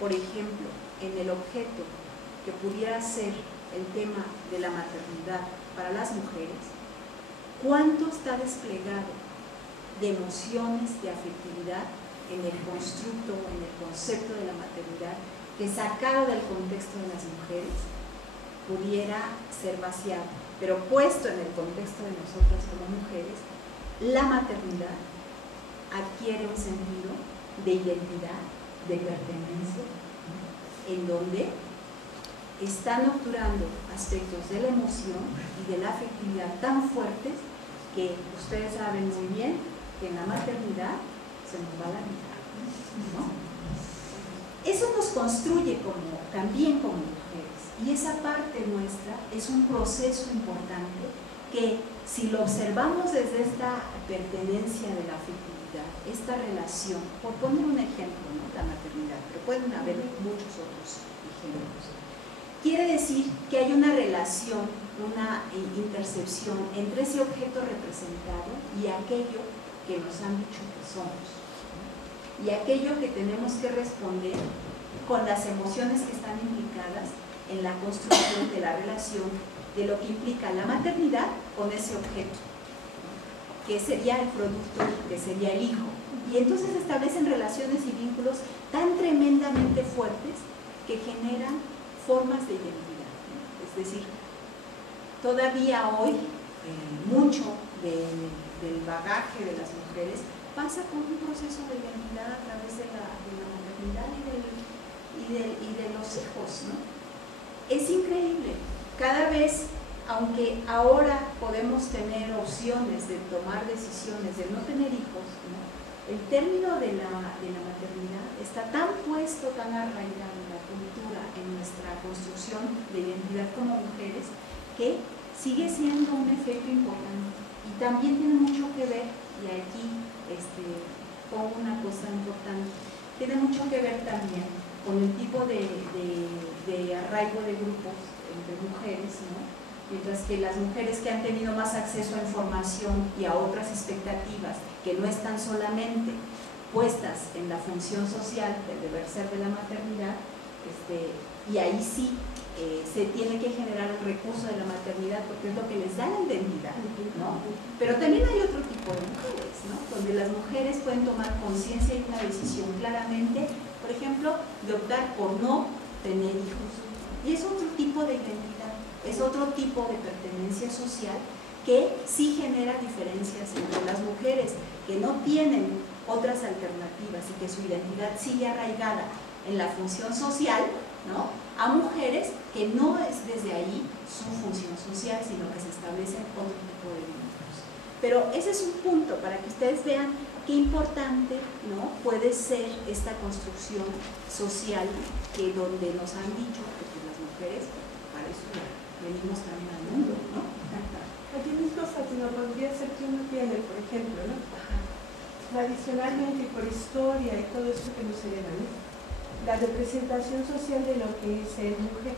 por ejemplo, en el objeto que pudiera ser el tema de la maternidad para las mujeres, ¿cuánto está desplegado de emociones, de afectividad en el constructo, en el concepto de la maternidad, que sacado del contexto de las mujeres pudiera ser vaciado, pero puesto en el contexto de nosotras como mujeres, la maternidad adquiere un sentido de identidad, de pertenencia, en donde están obturando aspectos de la emoción y de la afectividad tan fuertes que ustedes saben muy bien que en la maternidad se nos va la vida, ¿no? Eso nos construye también como mujeres, y esa parte nuestra es un proceso importante que, si lo observamos desde esta pertenencia de la afectividad, esta relación, por poner un ejemplo, ¿no?, la maternidad, pero pueden haber muchos otros ejemplos, quiere decir que hay una relación, una intercepción entre ese objeto representado y aquello que nos han dicho que somos, ¿no?, y aquello que tenemos que responder con las emociones que están implicadas en la construcción de la relación de lo que implica la maternidad con ese objeto, ¿no?, que sería el producto, que sería el hijo. Y entonces se establecen relaciones y vínculos tan tremendamente fuertes que generan formas de identidad, ¿no? Es decir, todavía hoy mucho del bagaje de las mujeres pasa por un proceso de identidad a través de la maternidad y de los hijos, ¿no? Es increíble, cada vez, aunque ahora podemos tener opciones de tomar decisiones de no tener hijos, ¿no?, el término de la maternidad está tan puesto, tan arraigado en la cultura, en nuestra construcción de identidad como mujeres, que sigue siendo un efecto importante. Y también tiene mucho que ver, y aquí pongo una cosa importante, tiene mucho que ver también con el tipo de arraigo de grupos entre mujeres, ¿no? Mientras que las mujeres que han tenido más acceso a información y a otras expectativas que no están solamente puestas en la función social del deber ser de la maternidad, y ahí sí se tiene que generar el recurso de la maternidad porque es lo que les da la identidad, ¿no? Pero también hay otro tipo de mujeres, ¿no?, donde las mujeres pueden tomar conciencia y una decisión claramente, por ejemplo, de optar por no tener hijos. Y es otro tipo de identidad, es otro tipo de pertenencia social que sí genera diferencias entre las mujeres que no tienen otras alternativas y que su identidad sigue arraigada en la función social, ¿no?, a mujeres que no es desde ahí su función social, sino que se establecen otro tipo de vínculos. Pero ese es un punto para que ustedes vean qué importante, ¿no?, puede ser esta construcción social que donde nos han dicho que las mujeres, para eso venimos también al mundo, ¿no? Aquí mismo, Fátima, podría ser que uno tiene, por ejemplo, ¿no?, tradicionalmente por historia y todo esto que nos hereda, ¿no?, la representación social de lo que es ser mujer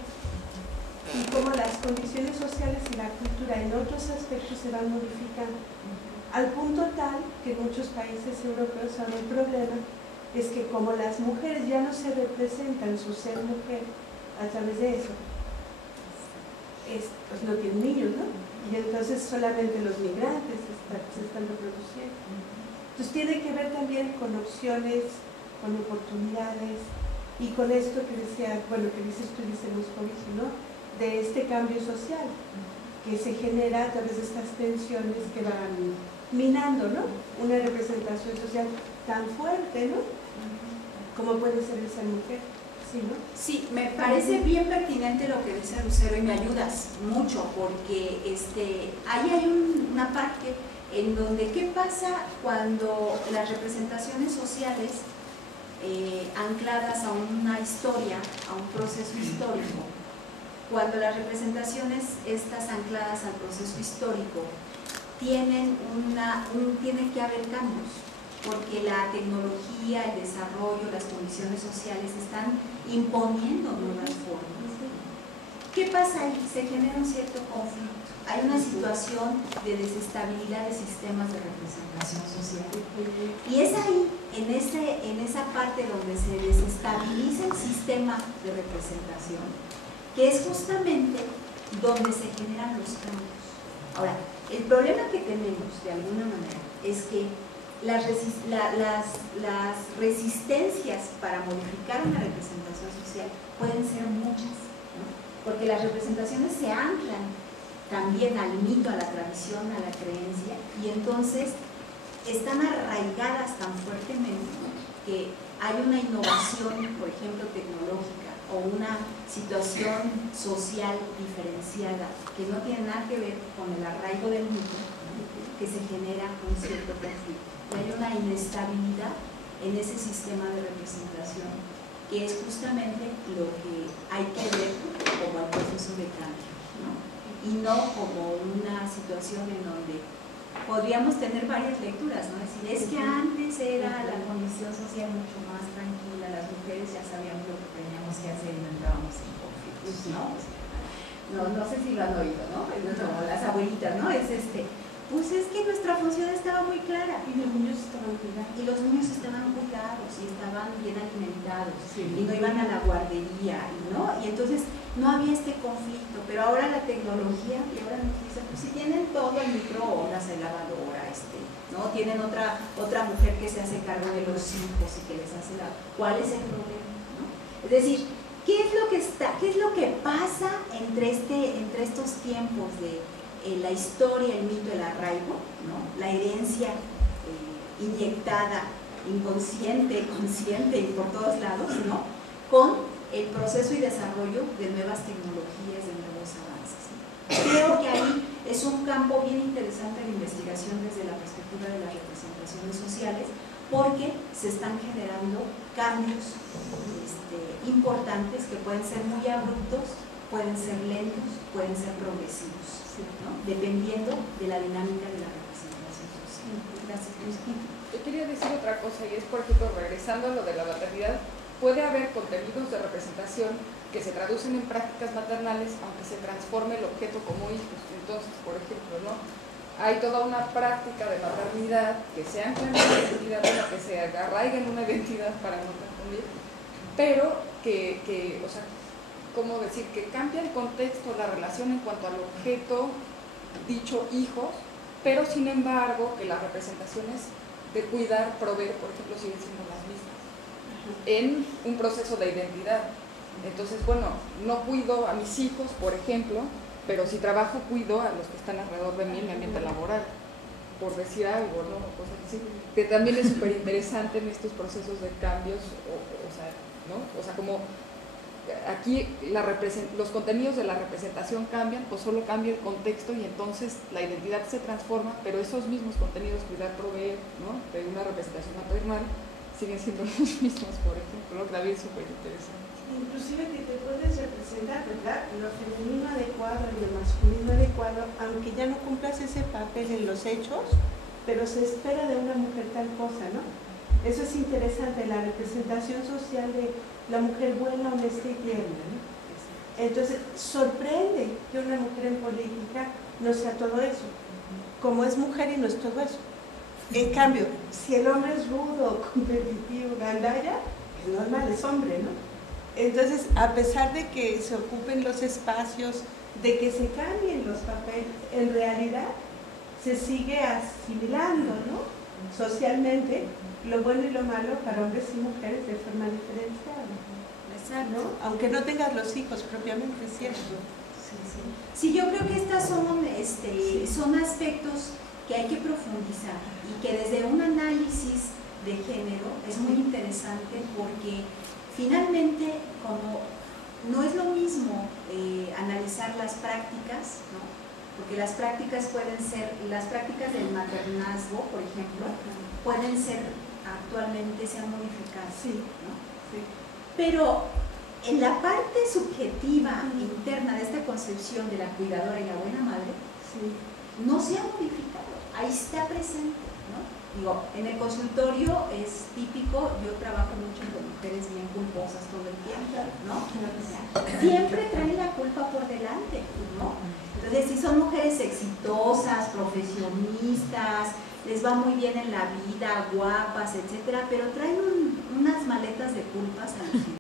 y cómo las condiciones sociales y la cultura en otros aspectos se van modificando, al punto tal que en muchos países europeos ahora el problema es que como las mujeres ya no se representan su ser mujer a través de eso, pues no tienen niños, ¿no? Y entonces solamente los migrantes se están reproduciendo. Entonces tiene que ver también con opciones, con oportunidades, y con esto que decía, bueno, que dices tú, dice Moscovici, ¿no?, de este cambio social que se genera a través de estas tensiones que van minando, ¿no?, una representación social tan fuerte, ¿no?, como puede ser esa mujer. Sí, ¿no? Sí, me parece bien pertinente lo que dice Lucero y me ayudas mucho porque ahí hay una parte en donde qué pasa cuando las representaciones sociales ancladas a una historia, a un proceso histórico, cuando las representaciones estas ancladas al proceso histórico tiene que haber cambios, porque la tecnología, el desarrollo, las condiciones sociales están imponiendo nuevas formas. ¿Qué pasa ahí? Se genera un cierto conflicto. Hay una situación de desestabilidad de sistemas de representación social. Y es ahí, en esa parte donde se desestabiliza el sistema sistema de representación, que es justamente donde se generan los cambios. Ahora, el problema que tenemos, de alguna manera, es que las resistencias para modificar una representación social pueden ser muchas, ¿no? Porque las representaciones se anclan también al mito, a la tradición, a la creencia, y entonces están arraigadas tan fuertemente, ¿no?, que hay una innovación, por ejemplo, tecnológica, o una situación social diferenciada que no tiene nada que ver con el arraigo del mito, que se genera un cierto conflicto. Y hay una inestabilidad en ese sistema de representación, que es justamente lo que hay que ver como el proceso de cambio, ¿no? Y no como una situación en donde podríamos tener varias lecturas, ¿no? Es decir, es que antes era la condición social mucho más tranquila, las mujeres ya sabíamos lo que teníamos que hacer y no entrábamos en conflictos, ¿no? No sé si lo han oído, ¿no? Como las abuelitas, ¿no? Pues es que nuestra función estaba muy clara. Y los niños estaban cuidados. Y los niños estaban cuidados y estaban bien alimentados, sí, y no iban a la guardería, ¿no? Y entonces no había este conflicto. Pero ahora la tecnología, y ahora nos dice, pues si tienen todo, el microondas, la lavadora, ¿no? Tienen otra mujer que se hace cargo de los hijos y que les hace ¿cuál es el problema? ¿No? Es decir, ¿qué es lo que pasa entre estos tiempos de la historia, el mito, el arraigo, ¿no?, la herencia inyectada, inconsciente, consciente y por todos lados, ¿no?, con el proceso y desarrollo de nuevas tecnologías, de nuevos avances, ¿no? Creo que ahí es un campo bien interesante de investigación desde la perspectiva de las representaciones sociales, porque se están generando cambios importantes que pueden ser muy abruptos, pueden ser lentos, pueden ser progresivos, ¿no?, dependiendo de la dinámica de la representación social. Gracias, Cristina. Yo quería decir otra cosa, y es, por ejemplo, regresando a lo de la maternidad, puede haber contenidos de representación que se traducen en prácticas maternales, aunque se transforme el objeto como hijos. Entonces, por ejemplo, ¿no?, hay toda una práctica de maternidad que se ancla en una identidad, que se arraiga en una identidad, para no confundir, pero o sea, ¿cómo decir?, que cambia el contexto, la relación en cuanto al objeto dicho hijos, pero sin embargo que las representaciones de cuidar, proveer, por ejemplo, siguen siendo las mismas en un proceso de identidad. Entonces, bueno, no cuido a mis hijos, por ejemplo, pero si trabajo, cuido a los que están alrededor de mí en mi ambiente laboral, por decir algo, ¿no?, cosas así, que también es súper interesante en estos procesos de cambios, o sea, ¿no?, o sea, como aquí los contenidos de la representación cambian, pues solo cambia el contexto y entonces la identidad se transforma, pero esos mismos contenidos, cuidar, proveer, ¿no?, de una representación maternal, siguen siendo los mismos, por ejemplo, ¿no?, que también es súper interesante. Inclusive que te puedes representar, ¿verdad?, lo femenino adecuado y lo masculino adecuado, aunque ya no cumplas ese papel en los hechos, pero se espera de una mujer tal cosa, ¿no? Eso es interesante, la representación social de la mujer buena, honesta y tierna, ¿no? Entonces, sorprende que una mujer en política no sea todo eso, como es mujer y no es todo eso. En cambio, si el hombre es rudo, competitivo, gandalla, es normal, es hombre, ¿no? Entonces, a pesar de que se ocupen los espacios, de que se cambien los papeles, en realidad se sigue asimilando, ¿no?, socialmente, lo bueno y lo malo para hombres y mujeres de forma diferenciada, ¿no? Aunque no tengas los hijos propiamente, es cierto. Sí, yo creo que estas son aspectos que hay que profundizar y que desde un análisis de género es muy interesante, porque finalmente, como no es lo mismo analizar las prácticas, ¿no?, porque las prácticas del maternazgo, por ejemplo, pueden ser actualmente, se han modificado, ¿no? Sí. Pero en la parte subjetiva interna de esta concepción de la cuidadora y la buena madre, no se ha modificado, ahí está presente, ¿no? Digo, en el consultorio es típico, yo trabajo mucho con mujeres bien culposas todo el tiempo, ¿no? Siempre traen la culpa por delante, ¿no? Entonces, si son mujeres exitosas, profesionistas, les va muy bien en la vida, guapas, etcétera, pero traen unas maletas de culpas a los